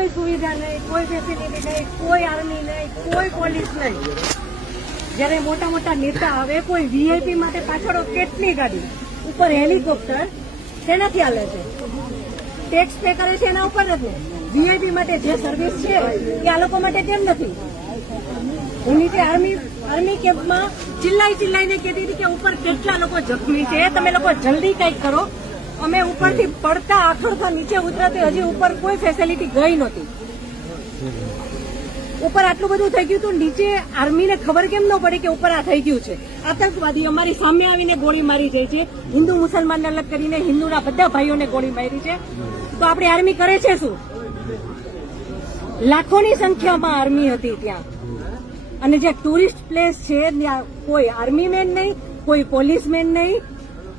કોઈ સુવિધા નહીં, કોઈ ફેસિલિટી નહીં, કોઈ આર્મી નહીં, કોઈ પોલીસ નહીં. જયારે મોટા મોટા નેતા આવે, કોઈ વીઆઈપી માટે પાછળ કેટલી ગાડી, ઉપર હેલિકોપ્ટર શેનાથી હાલે છે? ટેક્સ પે કરે છે એના ઉપર નથી. વીઆઈપી માટે જે સર્વિસ છે એ આ લોકો માટે કેમ નથી? હું નીચે આર્મી કેમ્પમાં ચિલ્લાઈને કહેતી હતી કે ઉપર કેટલા લોકો જખમી છે, તમે લોકો જલ્દી કંઈક કરો. અમે ઉપરથી પડતા આખડતા નીચે ઉતરતી હજી ઉપર કોઈ ફેસિલિટી ગઈ નહોતી. ઉપર આટલું બધું થઈ ગયું હતું, નીચે આર્મીને ખબર કેમ ન પડી કે ઉપર આ થઈ ગયું છે? આતંકવાદી અમારી સામે આવીને ગોળી મારી જાય છે. હિન્દુ મુસલમાનને અલગ કરીને હિન્દુના બધા ભાઈઓને ગોળી મારી છે. તો આપણી આર્મી કરે છે શું? લાખોની સંખ્યામાં આર્મી હતી ત્યાં. અને જે ટુરિસ્ટ પ્લેસ છે ત્યાં કોઈ આર્મી મેન નહીં, કોઈ પોલીસમેન નહીં,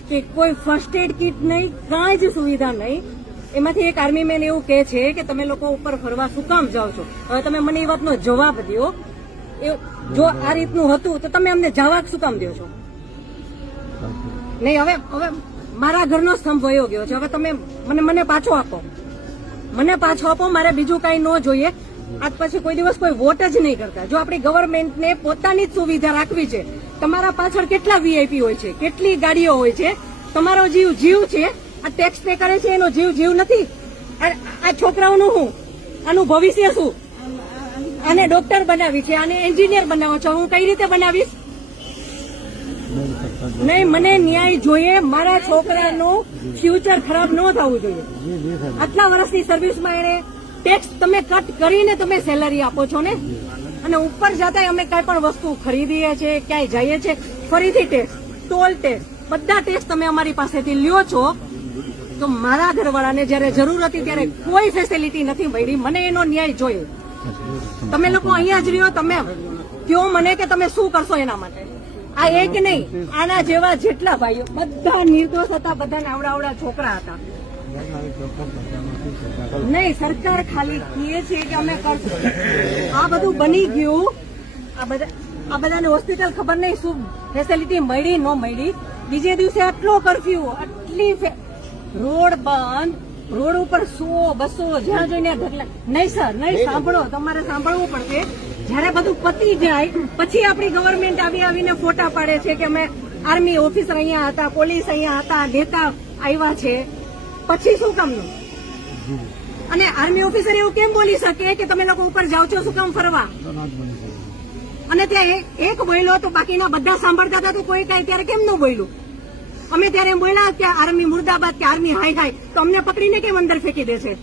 કે કોઈ ફર્સ્ટ એડ કિટ નહીં, કાંઈ જ સુવિધા નહીં. એમાંથી એક આર્મી મેન એવું કહે છે કે તમે લોકો ઉપર ફરવા શું કામ જાઓ છો? હવે તમે મને એ વાતનો જવાબ દો. જો આ રીતનું હતું તો તમે અમને જવાબ શું કામ દો છો? નહીં, હવે મારા ઘરનો સ્તંભ વયો ગયો છે. હવે તમે મને પાછો આપો, મારે બીજું કઈ ન જોઈએ. આજ પછી કોઈ દિવસ કોઈ વોટ જ નહીં કરતા. જો આપણી ગવર્મેન્ટને પોતાની જ સુવિધા રાખવી છે. તમારા પાછળ કેટલા વીઆઈપી હોય છે, કેટલી ગાડીઓ હોય છે. તમારો જીવ છે. આ ટેક્સ પે કરે છે એનો જીવ નથી. આ છોકરાઓનું શું? આનું ભવિષ્ય શું? આને ડોક્ટર બનાવી છે, આને એન્જિનિયર બનાવો છો, હું કઈ રીતે બનાવીશ? નહીં, મને ન્યાય જોઈએ. મારા છોકરાનું ફ્યુચર ખરાબ ન થવું જોઈએ. આટલા વર્ષની સર્વિસમાં એને ટેક્સ તમે કટ કરીને તમે સેલરી આપો છો ને, અને ઉપર જતા અમે કઈ પણ વસ્તુ ખરીદીએ છીએ, ક્યાંય જઈએ છીએ, ફરીથી ટેક્સ, ટોલ ટેક્સ, બધા ટેક્સ તમે અમારી પાસેથી લ્યો છો. તો મારા ઘરવાળાને જયારે જરૂર હતી ત્યારે કોઈ ફેસિલિટી નથી મળી. મને એનો ન્યાય જોઈએ. તમે લોકો અહીંયા જ રહ્યો, તમે કહો મને કે તમે શું કરશો એના માટે. આ એક નહીં, આના જેવા જેટલા ભાઈઓ બધા નિર્દોષ હતા, બધાને આવડા છોકરા હતા. નહીં, સરકાર ખાલી કહે છે કે અમે કરશું. આ બધું બની ગયું. આ બધાને હોસ્પિટલ ખબર નહીં શું ફેસિલિટી મળી ન મળી. બીજે દિવસે આટલો કરફ્યુ, આટલી રોડ બંધ, રોડ ઉપર 100-200 જ્યાં જોઈને ઢગલા. નહીં સર, નહીં, સાંભળો, તમારે સાંભળવું પડશે. જયારે બધું પતી જાય પછી આપણી ગવર્મેન્ટ આવીને ફોટા પાડે છે કે અમે આર્મી ઓફિસર અહીંયા હતા, પોલીસ અહીંયા હતા, નેતા આવ્યા છે. પછી શું કામનું? અને આર્મી ઓફિસર એવું કેમ બોલી શકે કે તમે લોકો ઉપર જાઓ છો શું કામ ફરવા? અને ત્યાં એક બોલ્યો તો બાકીના બધા સાંભળતા હતા, તો કોઈ કઈ ત્યારે કેમ ન બોલ્યું? અમે ત્યારે એમ બોલ્યા કે આર્મી મુર્દાબાદ, કે આર્મી હાય હાય, તો અમને પકડીને કેમ અંદર ફેંકી દે છે?